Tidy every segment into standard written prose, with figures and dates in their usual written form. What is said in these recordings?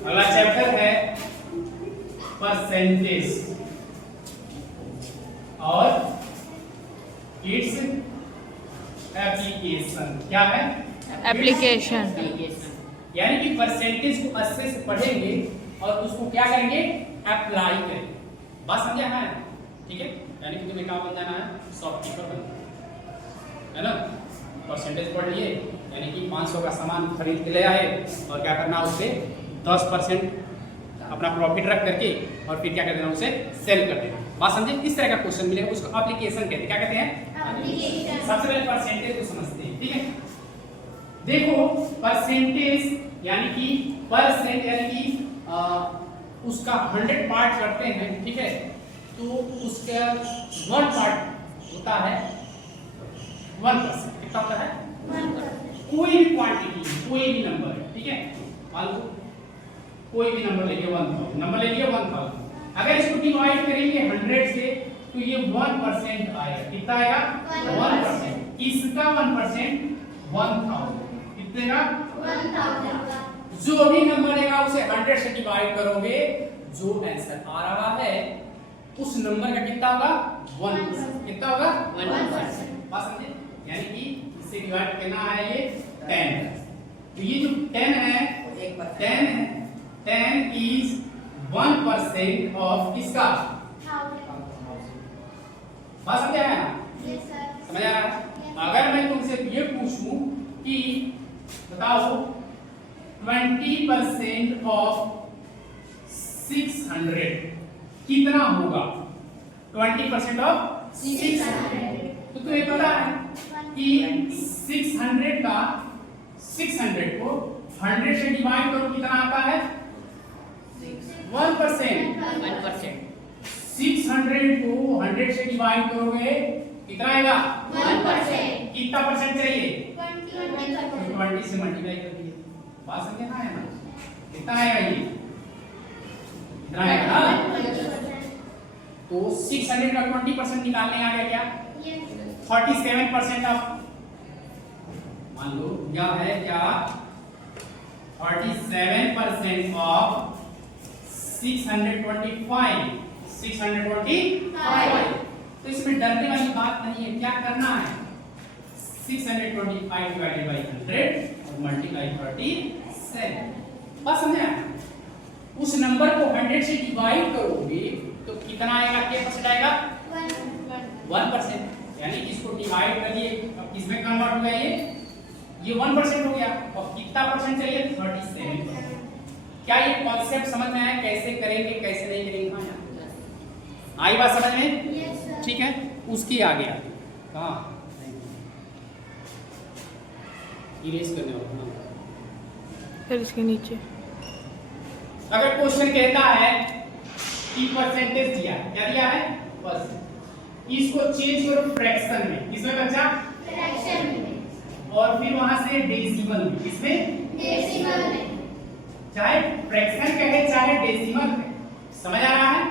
अगला चैप्टर है परसेंटेज और इट्स एप्लीकेशन। क्या है? एप्लीकेशन। यानी कि परसेंटेज को अच्छे से पढ़ेंगे और उसको क्या करेंगे? अप्लाई करेंगे। बात समझा है? ठीक है। यानी कि तुम्हें क्या बन जाना है? शॉपकीपर बनना है ना। परसेंटेज पढ़ लिए, यानी कि 500 का सामान खरीद के ले आए और क्या करना, उससे 10% अपना प्रॉफिट रख करके और फिर क्या कर देना, उसे सेल कर देना। बात समझे? इस तरह का क्वेश्चन मिलेगा, उसको एप्लीकेशन कहते हैं। क्या कहते हैं? एप्लीकेशन। सबसे पहले परसेंटेज को समझते हैं। ठीक है, देखो परसेंटेज यानी कि परसेंट यानी कि उसका 100 पार्ट करते हैं, ठीक है, तो उसका 1 पार्ट होता है 1%। कितना होता है? 1%। कोई भी क्वांटिटी, कोई भी नंबर, ठीक है, मान लो कोई भी नंबर लेके 1000 नंबर ले लिया 1000, अगर इसको डिवाइड करेंगे 100 से तो ये 1% आएगा। कितना आएगा? 1%। इसका 1% 1000। कितने का? 1000। जो भी नंबर आएगा उसे 100 से डिवाइड करोगे, जो आंसर आ रहा है उस नंबर का कितना होगा? 1%। कितना होगा? 1%। बात समझे? यानी कि इससे डिवाइड करना है ये 10। तो ये जो 10 है, 10 इज 1% ऑफ किसका? बात समझ आया? समझ आ रहा है? अगर मैं तुमसे ये पूछूं कि बताओ 20% ऑफ 600 कितना होगा? 20% ऑफ 600 तो तुम्हें पता है कि 600 को 100 से डिवाइड करो, कितना आता है? 1%। 600 को 100 से डिवाइड करोगे कितना आएगा? 1%। कितना परसेंट चाहिए? 20 से मल्टीप्लाई कर दिए। बात समझे ना? है ना? कितना आएगा ये? कितना आएगा? तो 600 का 20% निकालने आ गया क्या? 47% ऑफ, मान लो यह है क्या? 47% ऑफ 625। तो इसमें डरने वाली बात नहीं है। क्या करना है? 625 डिवाइडेड बाई 100 और मल्टीप्लाई 47। बस समझे? उस नंबर को 100 से डिवाइड करोगे तो कितना आएगा? क्या परसेंट आएगा? 1%। यानी कि इसको डिवाइड करिए, अब किसमें कन्वर्ट हो गया? ये 1% हो गया। और कितना परसेंट चाहिए? 37%। क्या ये कॉन्सेप्ट समझ में आया? कैसे करेंगे कैसे नहीं करेंगे? हाँ, आई बात समझ में? yes, ठीक है। उसकी आगे कहाँ इरेज करने वाला फिर इसके नीचे अगर क्वेश्चन कहता है कि परसेंटेज दिया, क्या दिया है? परसेंट। इसको चेंज करो फ्रैक्शन में। किसमें बच्चा? फ्रैक्शन में। और फिर वहां से डेसिमल में। किसमें? डेसिमल में। चाहे फ्रैक्शन कहे चाहे डेसिमल कहे, समझ आ रहा है?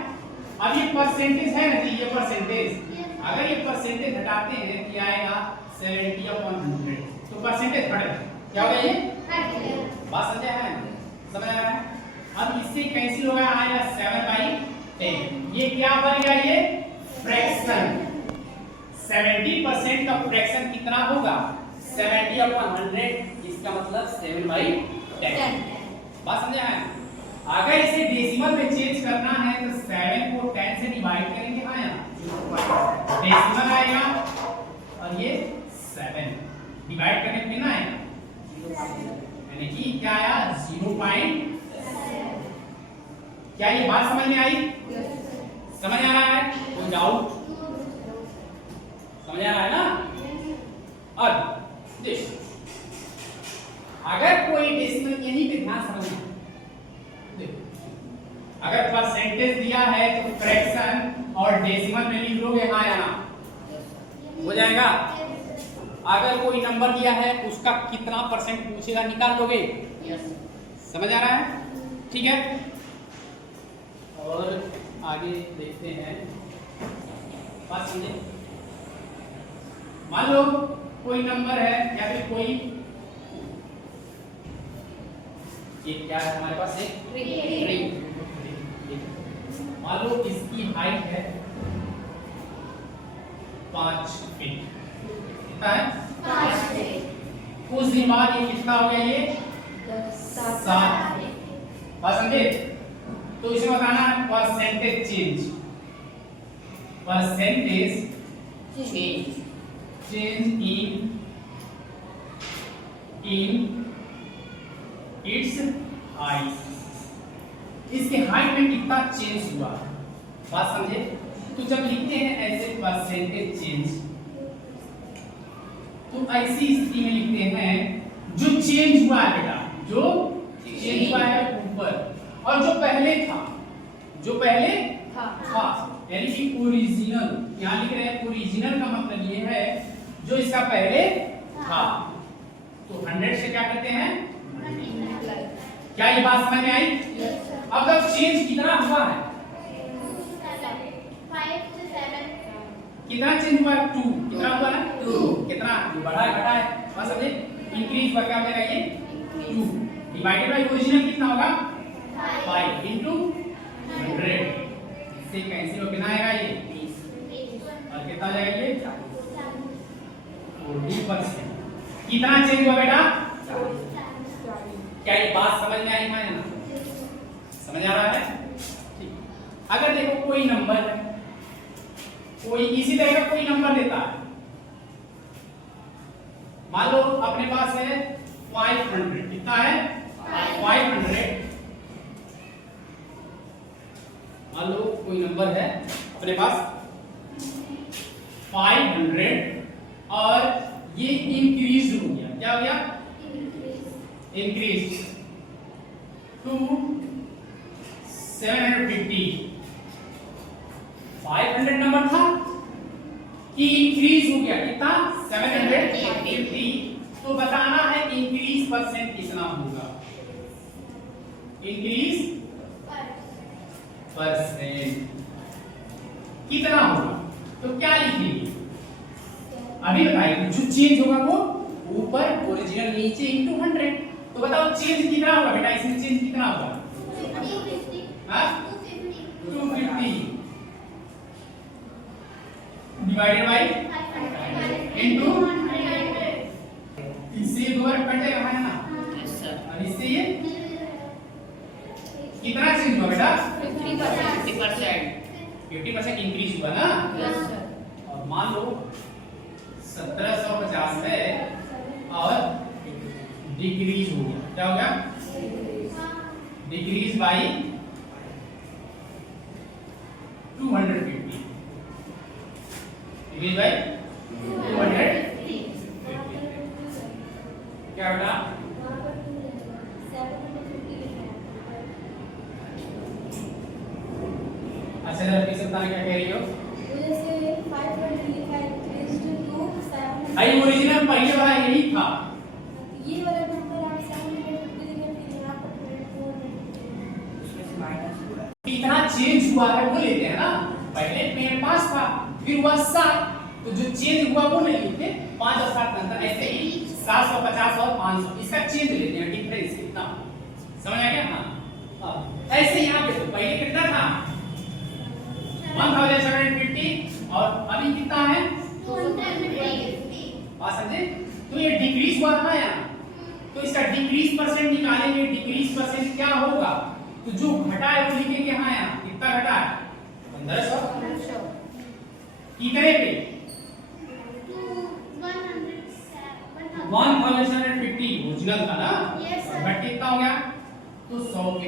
अब ये परसेंटेज है ना, ये परसेंटेज, अगर ये परसेंटेज हटाते हैं तो आएगा 70/100। तो परसेंटेज हट गया। क्या होगा? ये हट गया। बात समझ है? समझ आ रहा है? अब इससे कैंसिल होगा, आएगा 7/10। ये क्या बन गया? ये फ्रैक्शन। 70% का फ्रैक्शन कितना होगा? 70/100। इसका मतलब 7/10। बात समझ आया? अगर इसे डेसिमल में चेंज करना है तो 7 को 10 से डिवाइड करेंगे, हाँ या डेसिमल आएगा और ये 7 डिवाइड करने पे ना आएगा, यानी कि क्या आया? 0.7। क्या ये बात समझ में आई? समझ आ रहा है? कोई डाउट? समझ आ रहा है ना? अब देखो, अगर कोई डेसिमल, यहीं पे ध्यान समझना, अगर परसेंटेज दिया है तो फ्रैक्शन और डेसिमल में लिख लोगे, हाँ या ना? हो जाएगा। अगर कोई नंबर दिया है उसका कितना परसेंट पूछेगा, निकाल लोगे। समझ आ रहा है? ठीक है। और आगे देखते हैं। बात समझे? मान लो कोई नंबर है या फिर कोई एक क्या है हमारे पास, एक ट्री। मान लो इसकी हाइट है 5 फीट, कितना है 5 फीट। कुछ दिन बाद ये कितना हो गया, ये 7 फीट। बात समझे? तो इसमें बताना है percentage change, percentage change in its height, इसके हाइट में कितना चेंज हुआ। बात समझे? तो जब लिखते हैं ऐसे परसेंटेज चेंज, तो ऐसी स्थिति में लिखते हैं जो चेंज हुआ है बेटा, जो चेंज हुआ है ऊपर, और जो पहले था, जो पहले था, यानी कि ओरिजिनल, यहाँ लिख रहे हैं ओरिजिनल का मतलब ये है जो इसका पहले था। तो 100 से क्या करते हैं, क्या ये बात समझ में आई? अब तक चेंज कितना हुआ है, 5 से 7 कितना चेंज हुआ है, 2, कितना हुआ है 2, कितना बढ़ा है घटा है, बात समझे? इंक्रीज हुआ, क्या हो जाएगा ये 2 डिवाइडेड बाय ओरिजिनल कितना होगा 5 इनटू 100, इससे कैंसिल हो, कितना आएगा ये 20, और कितना हो जाएगा ये 40%। कितना चेंज हुआ बेटा, क्या ये बात समझ में आई है ना? समझ आ रहा है? ठीक। अगर देखो कोई नंबर है, कोई इसी तरह का कोई नंबर देता है, मान लो अपने पास है 500, कितना है 500, मान लो कोई नंबर है अपने पास 500 और ये इंक्रीज हो गया, क्या हो गया, इंक्रीज टू 750। 500 नंबर था कि इंक्रीज हो गया, कितना 750। तो बताना है इंक्रीज परसेंट कितना होगा, इंक्रीज परसेंट कितना होगा। तो क्या लिखेंगे, अभी बताइए, जो चेंज होगा वो ऊपर ओरिजिनल नीचे इनटू 100। तो बताओ चेंज कितना होगा बेटा, इसमें चेंज कितना होगा, 250 डिवाइडेड बाय इनटू, इससे ये 2 बार कट जाएगा है ना, और इससे ये कितना चेंज हुआ बेटा 50% इंक्रीज हुआ ना। और मान लो 1750 है और डिक्रीज हो गया, क्या हो गया, डिक्रीज बाय 250, डिक्रीज बाय 250, क्या बेटा, अच्छा जरा फिर से बताना क्या कह रही हो। आई ओरिजिनल पहले वाला यही था, ये वाला नंबर आप 750 लिखे, फिर यहाँ पर 400 कितना चेंज हुआ है वो लेते हैं ना। पहले मेरे पास था, फिर हुआ 7, तो जो चेंज हुआ वो नहीं लिखते, 5 और 7 का अंतर, ऐसे ही 750 और 500 इसका चेंज लेते हैं, डिफरेंस कितना, समझ आ गया? हाँ, ऐसे यहाँ पे तो पहले कितना था 1750 और अभी कितना है 250। बात समझे? तो ये डिक्रीज हुआ था यहाँ, तो इसका डिक्रीज परसेंट निकालेंगे, डिक्रीज परसेंट क्या होगा, तो जो घटा है वो लिखेंगे, हाँ यहाँ कितना घटा है 1500, कितने पे 1750 ओरिजिनल था ना, बट कितना हो गया, तो 100 पे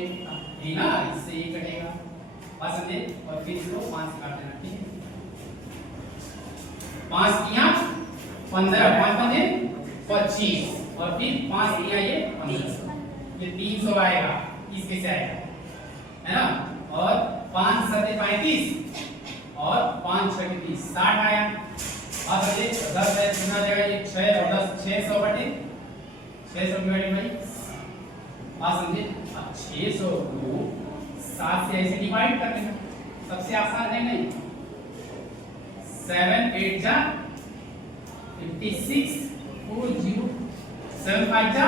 है ना, इससे ये कटेगा, बात समझे? और फिर इसको 5 से काट देना, ठीक है, 5 किया 15, 5 पंजे 25 और फिर 5 किया ये 1500, ये 300 आएगा, इसके से आएगा, है ना, और 5 7 35 और 5 6 30 60 आया। अब ये 10 है कितना आ जाएगा, ये 6 और 10 600 बटे 600 डिवाइडेड बाई, बात समझे? अब 600 को 7 से ऐसे डिवाइड कर देना, सबसे आसान है नहीं, 7 8 जा 56 4 0 7 5 जा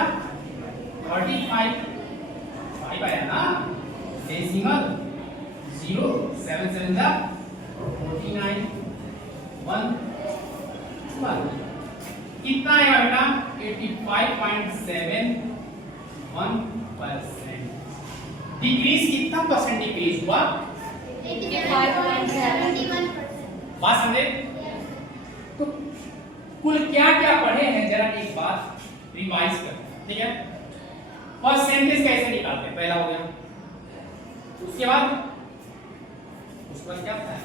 45 5 आया ना, डेसिमल 0 7 7 जा 49 1 1 कितना आएगा बेटा 85.71%। डिक्रीज कितना परसेंट डिक्रीज हुआ 85.71%। बात समझे। तो कुल क्या क्या पढ़े हैं जरा एक बात रिवाइज कर, ठीक है। परसेंटेज कैसे निकालते हैं पहला हो गया, उसके बाद क्या था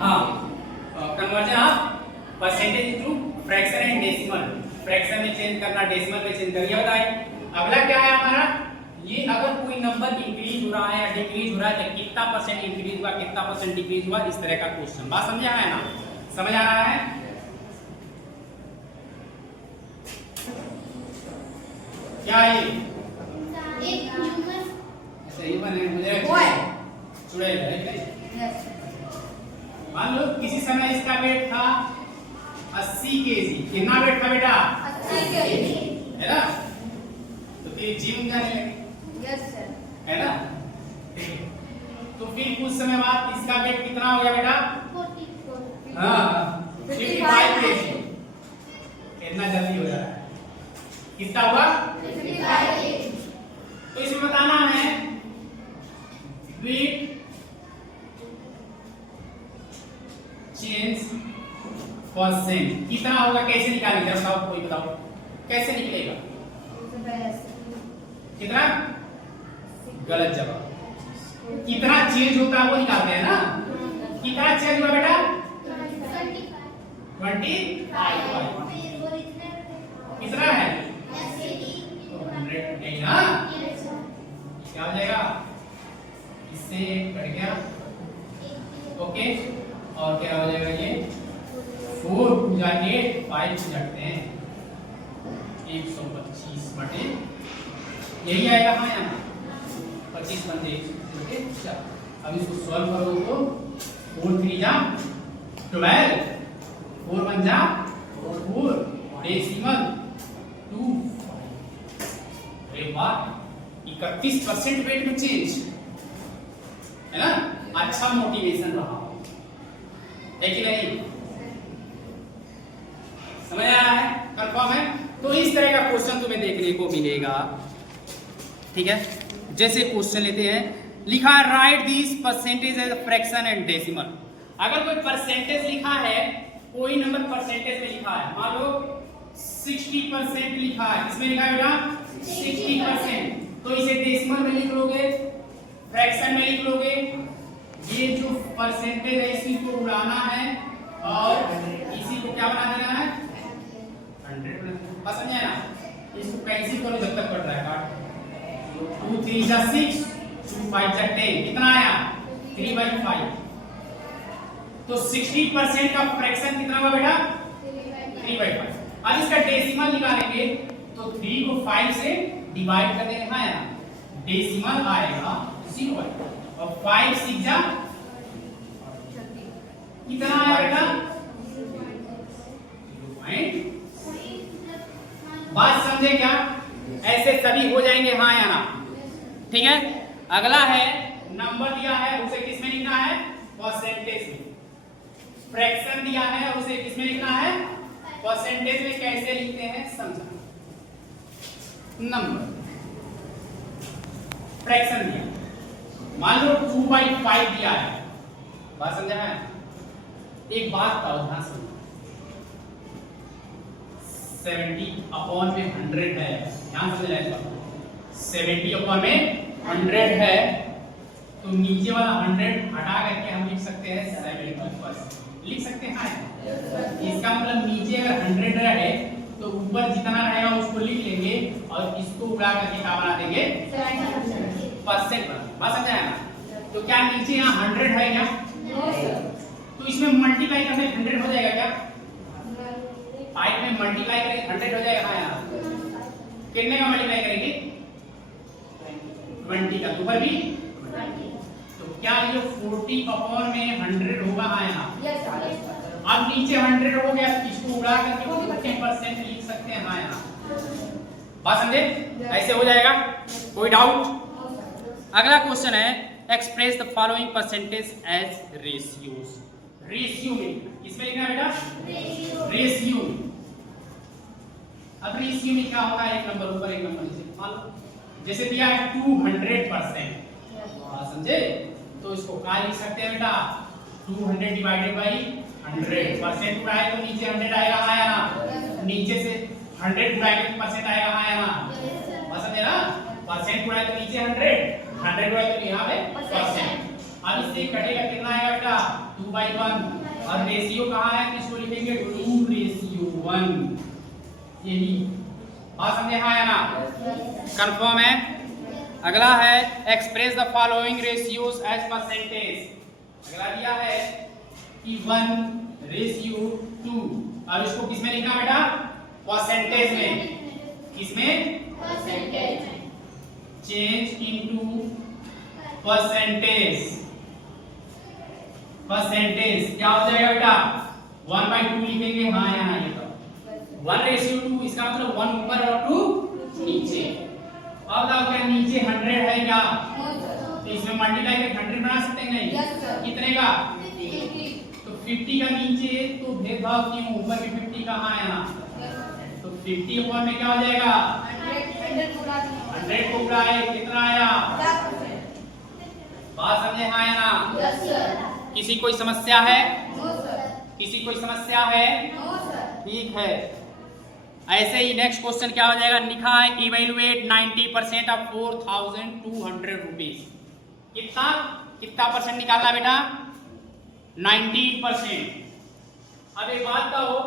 हाँ conversion of percentage into fraction and decimal, fraction में चेंज करना डेसिमल में चेंज करना, ये बताए। अगला क्या है हमारा, ये अगर कोई नंबर इंक्रीज हो रहा है या डिक्रीज हो रहा है तो कितना परसेंट इंक्रीज हुआ कितना परसेंट डिक्रीज हुआ, इस तरह का क्वेश्चन। बात समझा है ना, समझ आ रहा है। क्या ये एक ह्यूमन सही बने मुझे चुड़ैल है नहीं। मान लो किसी समय इसका वेट था 80 केजी, कितना वेट था बेटा 80 केजी है ना, तो फिर जिम करने लगे यस सर है ना, ठीक है। तो फिर कुछ समय बाद इसका वेट कितना हो गया बेटा 44 हाँ 55 केजी, कितना जल्दी हो जा रहा है, कितना हुआ 55 केजी। तो इसमें बताना है वेट चेंज परसेंट कितना होगा, कैसे निकालेंगे जरा बताओ, कोई बताओ कैसे निकलेगा, कितना गलत जवाब, कितना चेंज होता है वो निकालते हैं ना, कितना चेंज हुआ बेटा 25 कितना है 100 नहीं ना, क्या हो जाएगा इससे कट गया ओके, और क्या हो जाएगा ये 4 जाके 5 जाते हैं 125 बटे यही आएगा हाँ यहाँ 25 बटे ओके। अब इसको सॉल्व करो तो 4 3 जा 12 4 1 जा 4 डेसिमल 2 अरे वाह 31% वेट में चेंज है ना, अच्छा मोटिवेशन रहा है कि नहीं, समझ आ रहा है, कंफर्म है। तो इस तरह का क्वेश्चन तुम्हें देखने को मिलेगा, ठीक है। जैसे क्वेश्चन लेते हैं, लिखा है write this percentage as fraction and decimal. अगर कोई परसेंटेज लिखा है, कोई नंबर परसेंटेज में लिखा है, मान लो 60% लिखा है, इसमें लिखा है बेटा 60%, तो इसे डेसिमल में लिख लोगे, फ्रैक्शन में लिख लोगे, ये जो परसेंटेज है इसी को उड़ाना है और इसी को क्या बना देना है 100 बस, समझे ना। इसको कैंसिल करो जब तक कट रहा है, काट 2 3 जा 6 2 5 जा 10, कितना आया 3/5। तो 60% का फ्रैक्शन कितना हुआ बेटा 3/5। अब इसका डेसिमल निकालेंगे तो 3 को 5 से डिवाइड कर देंगे, हाँ यार डेसिमल आएगा 0 और 5 6 जा कितना आया बेटा 0. बात समझे क्या, ऐसे सभी हो जाएंगे हाँ या ना, ठीक है। अगला है नंबर दिया है उसे किसमें लिखना है परसेंटेज में, फ्रैक्शन दिया है उसे किसमें लिखना है परसेंटेज में, कैसे लिखते हैं समझा। नंबर फ्रैक्शन दिया, मान लो 2/5 दिया है, बात समझा है। एक बात का ध्यान सुनो, 70/100 है, ध्यान से लेना, 70/100 है, तो नीचे वाला 100 हटा करके हम लिख सकते हैं 70%, लिख सकते हैं। इसका मतलब नीचे अगर 100 रहे तो ऊपर जितना रहेगा उसको लिख लेंगे और इसको उड़ा करके क्या बना देंगे परसेंट बना, बात समझा है ना। तो क्या नीचे यहाँ 100 है क्या, तो इसमें मल्टीप्लाई करने 100 हो जाएगा क्या, 5 में मल्टीप्लाई करेंगे 100 हो जाएगा हाँ यहाँ, कितने का मल्टीप्लाई करेंगे 20 का, ऊपर भी तो क्या ये 40/100 होगा हाँ यहाँ। अब नीचे 100 हो गया, इसको उड़ा करके 40% लिख सकते हैं हाँ यहाँ, बात समझे? ऐसे हो जाएगा, कोई डाउट? अगला क्वेश्चन है express the following percentage as ratios. Ratio में किसमें लिखना है बेटा? रेशियो। अब रेशियो में क्या होता है? एक नंबर ऊपर एक नंबर नीचे। मान लो जैसे दिया है 200%, समझे? तो इसको क्या लिख सकते हैं बेटा? 200 डिवाइडेड बाई 100%। उड़ाए तो नीचे 100 आएगा, आया ना? नीचे से 100 उड़ाए तो परसेंट आएगा, आया ना? समझे ना? परसेंट उड़ाए तो नीचे 100 उड़ाए तो यहाँ पे परसेंट। अब इससे कटेगा कितना आएगा बेटा? 2/1। और रेशियो कहाँ है? तो इसको लिखेंगे 2:1। यही बात समझे? हाँ या ना? कंफर्म है? अगला है express the following ratios as percentage. अगला दिया है कि 1:2। और इसको किसमें लिखना बेटा? परसेंटेज में। किसमें? Percentage. Change into percentage. Percentage क्या हो जाएगा बेटा? 1/2 लिखेंगे, हाँ या ना? ये तो 1:2, इसका मतलब 1 ऊपर और 2 नीचे। अब बताओ क्या नीचे 100 है क्या? तो इसमें मल्टीप्लाई करके 100 बना सकते हैं नहीं? कितने का? 50। तो 50 का नीचे तो भेदभाव क्यों? ऊपर भी 50 का, हाँ या ना? तो 50 ऊपर में क्या हो जाएगा? 100 को उड़ाए कितना आया? बात समझे? हाँ या ना? किसी कोई समस्या है? किसी कोई समस्या है? ठीक है। ऐसे ही नेक्स्ट क्वेश्चन क्या हो जाएगा? लिखा है इवेलुएट 90% ऑफ 4200 रुपीज। कितना कितना परसेंट निकालना बेटा? 90%। अब एक बात कहो,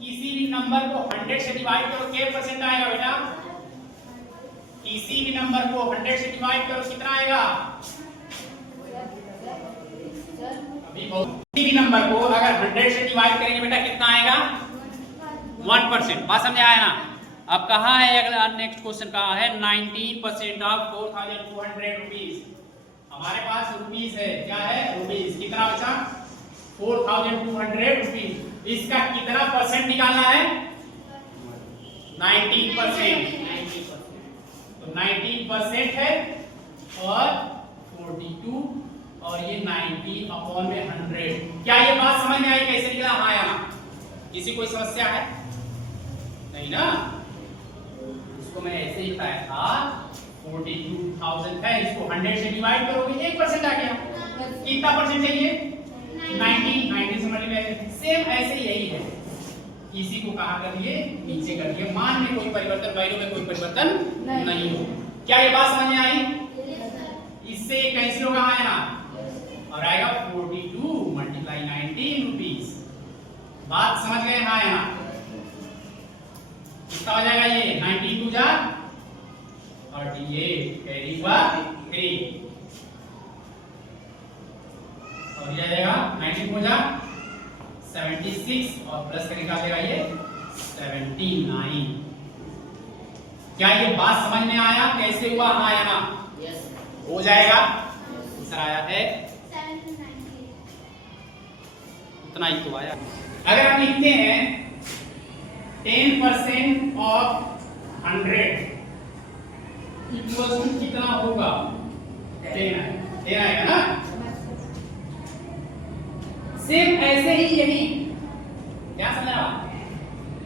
किसी भी नंबर को 100 से डिवाइड करो, क्या परसेंट आएगा बेटा? किसी भी नंबर को 100 से डिवाइड करो, कितना आएगा? अभी किसी भी नंबर को अगर 100 से डिवाइड करेंगे बेटा, कितना आएगा? 1%। बात समझे? आया ना? अब कहाँ है अगला नेक्स्ट क्वेश्चन? कहाँ है? 19% ऑफ 4200 रुपीज। हमारे पास रुपीज है, क्या है? रुपीज। कितना बचा? 4200 रुपीज। इसका कितना परसेंट निकालना है? 19%। तो 19% है और 42 और ये 90/100। क्या ये बात समझ में आई? कैसे निकला? हाँ या ना? किसी कोई समस्या है? नहीं ना? इसको मैं ऐसे ही बताया था, 42,000 है, इसको 100 से डिवाइड करोगे 1% आ गया। कितना परसेंट चाहिए? 90 से मल्टीप्लाई। सेम ऐसे यही है, इसी को कहा कर दिए, नीचे कर दिए। मान में कोई परिवर्तन, वैल्यू में कोई परिवर्तन नहीं हो। क्या ये बात समझ में आई? इससे कैंसिल होगा, हाँ या ना? और आएगा 42 मल्टीप्लाई 19 रुपीज। बात समझ गए? हाँ या ना? कितना हो जाएगा ये? 19 2 जा 38, कैरी हुआ 3 और ये आ जाएगा 19 हो जा 76 और प्लस करके क्या आएगा ये? 79। क्या ये बात समझ में आया? कैसे हुआ? हाँ या ना? हो जाएगा। दूसरा आया है इतना ही तो आया। अगर हम लिखते हैं 10% ऑफ 100 इक्वल टू कितना होगा? 10 आएगा ना? सेम ऐसे ही यही क्या समझा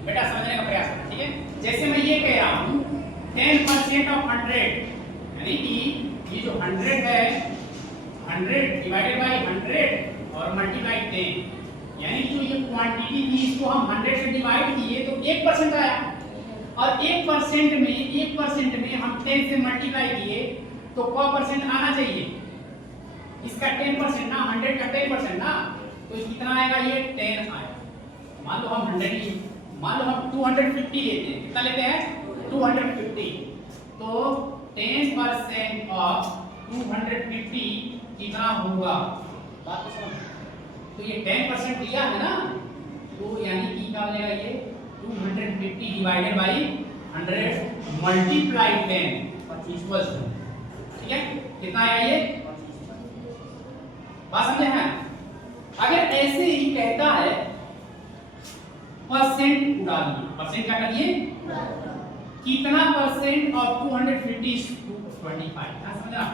बेटा? समझने का प्रयास करो, ठीक है? जैसे मैं ये कह रहा हूं 10% ऑफ 100, यानी कि ये जो 100 है, 100 डिवाइडेड बाई 100 और मल्टीप्लाई 10, यानी जो ये क्वांटिटी थी इसको हम 100 से डिवाइड किए तो 1% आया। और 1% में हम 10 से मल्टीप्लाई किए तो क्या परसेंट आना चाहिए? इसका 10% ना, 100 का 10% ना, तो कितना आएगा? ये 10 आएगा। मान लो हम 100 ही, मान लो हम 250 लेते हैं। कितना लेते हैं? 250। तो 10% ऑफ 250 कितना होगा? बात तो समझ। तो ये 10% दिया है ना, तो यानी कि क्या बनेगा ये? 250 divided by 100 multiply 10 equals to, ठीक है? कितना आएगा ये? बात समझे हैं? अगर ऐसे ही कहता है परसेंट उड़ा दिए, परसेंट क्या करिए? कितना परसेंट ऑफ 250 टू 25, क्या समझा?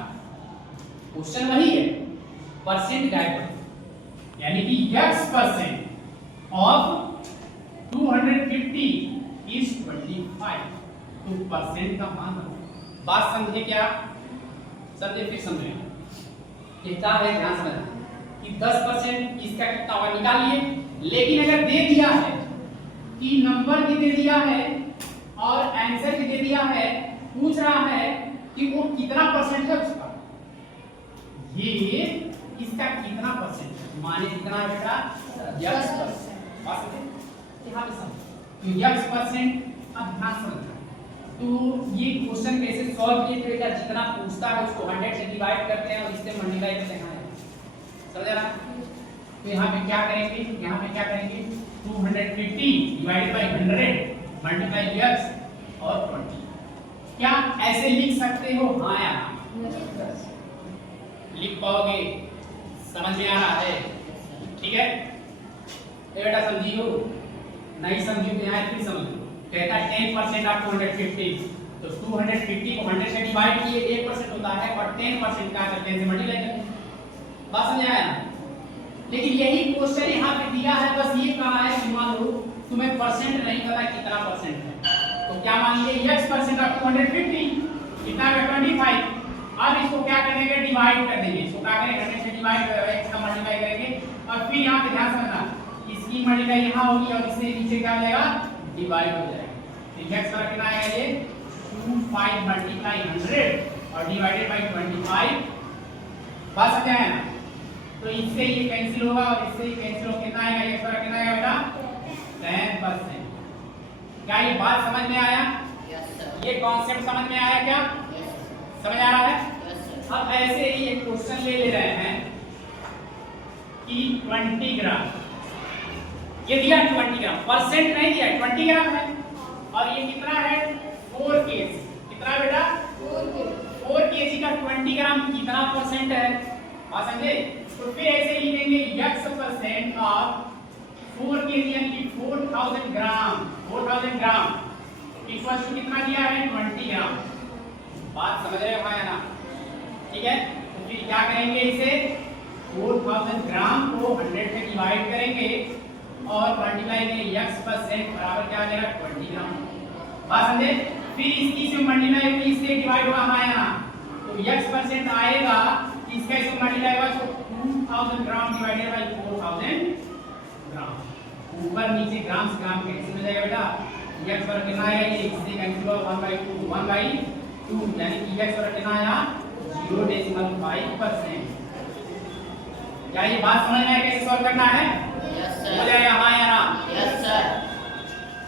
क्वेश्चन वही है, परसेंट गायब, यानी कि x% ऑफ 250 इज 25, तो परसेंट का मान रखो। बात समझे क्या? समझे फिर समझे। कहता है ध्यान समझना कि 10% इसका कितना होगा निकालिए, लेकिन अगर दे दिया है कि नंबर भी दे दिया है और आंसर भी दे दिया है, पूछ रहा है कि वो कितना परसेंट है उसका, ये इसका कितना परसेंट है, माने कितना है बेटा x%। बात समझे? यहाँ पे समझ तो x%। अब ध्यान समझना, तो ये क्वेश्चन कैसे सॉल्व किए थे बेटा, जितना पूछता है उसको 100 से डिवाइड करते हैं और इससे मल्टीप्लाई करते हैं, समझ रहा? तो यहाँ पे क्या करेंगे, यहाँ पे क्या करेंगे, 250 डिवाइडेड बाय 100 मल्टीप्लाई x और 20। क्या ऐसे लिख सकते हो? हाँ या ना? लिख पाओगे? समझ में आ रहा है? ठीक है, ये बेटा समझी हो? नहीं समझी तो यहाँ फिर समझ लो। कहता है 10% ऑफ 250, तो 250 को 100 से डिवाइड किए 1% होता है और 10% का 10 से मल्टीप्लाई करते हैं। बात समझ आया? लेकिन यही क्वेश्चन यहाँ पे दिया है, बस ये कहा है कि मान लो तुम्हें परसेंट नहीं पता कितना परसेंट है, तो क्या मान लीजिए x% ऑफ 250 कितना है 25। अब इसको क्या करेंगे, डिवाइड कर देंगे, इसको क्या करेंगे 100 से डिवाइड x का मल्टीप्लाई करेंगे और फिर यहाँ पे ध्यान समझना, इसकी मल्टीप्लाई यहाँ होगी और इससे नीचे क्या हो जाएगा, डिवाइड हो जाएगा। ठीक है, x कितना आएगा ये 25 मल्टीप्लाई 100 और डिवाइडेड बाय 25। बात समझ आया ना? तो इससे ये कैंसिल होगा और इससे ये कैंसिल होगा, कितना आएगा, ये फर्क कितना आएगा बेटा 10%। क्या ये बात समझ में आया? ये कॉन्सेप्ट समझ में आया क्या? समझ आ रहा है? अब ऐसे ही एक क्वेश्चन ले रहे हैं कि 20 ग्राम, ये दिया 20 ग्राम, परसेंट नहीं दिया, 20 ग्राम है और ये कितना है 4 kg। कितना बेटा 4 kg का 20 ग्राम कितना परसेंट है? बात समझे? तो फिर ऐसे लिखेंगे x% ऑफ 4 kg यानी 4000 ग्राम, 4000 ग्राम इक्वल टू कितना दिया है 20 ग्राम। बात समझ रहे हो भाई ना? ठीक है, तो फिर क्या करेंगे, इसे 4000 ग्राम को 100 से डिवाइड करेंगे और मल्टीप्लाई करेंगे x% बराबर क्या आ जाएगा 20 ग्राम। बात समझे? फिर इसकी से मल्टीप्लाई होगी, इससे डिवाइड हुआ हमारे यहाँ, तो x% आएगा, इसका इसको मल्टीप्लाई होगा तो 2000 ग्राम डिवाइडेड बाय 4000 ग्राम। ऊपर नीचे ग्राम से ग्राम कैंसिल हो जाएगा बेटा, x पर कितना आएगा, ये इससे कैंसिल होगा 1/2 यानी कि x पर कितना आया 0.5%। क्या ये बात समझ में आया कैसे सॉल्व करना है?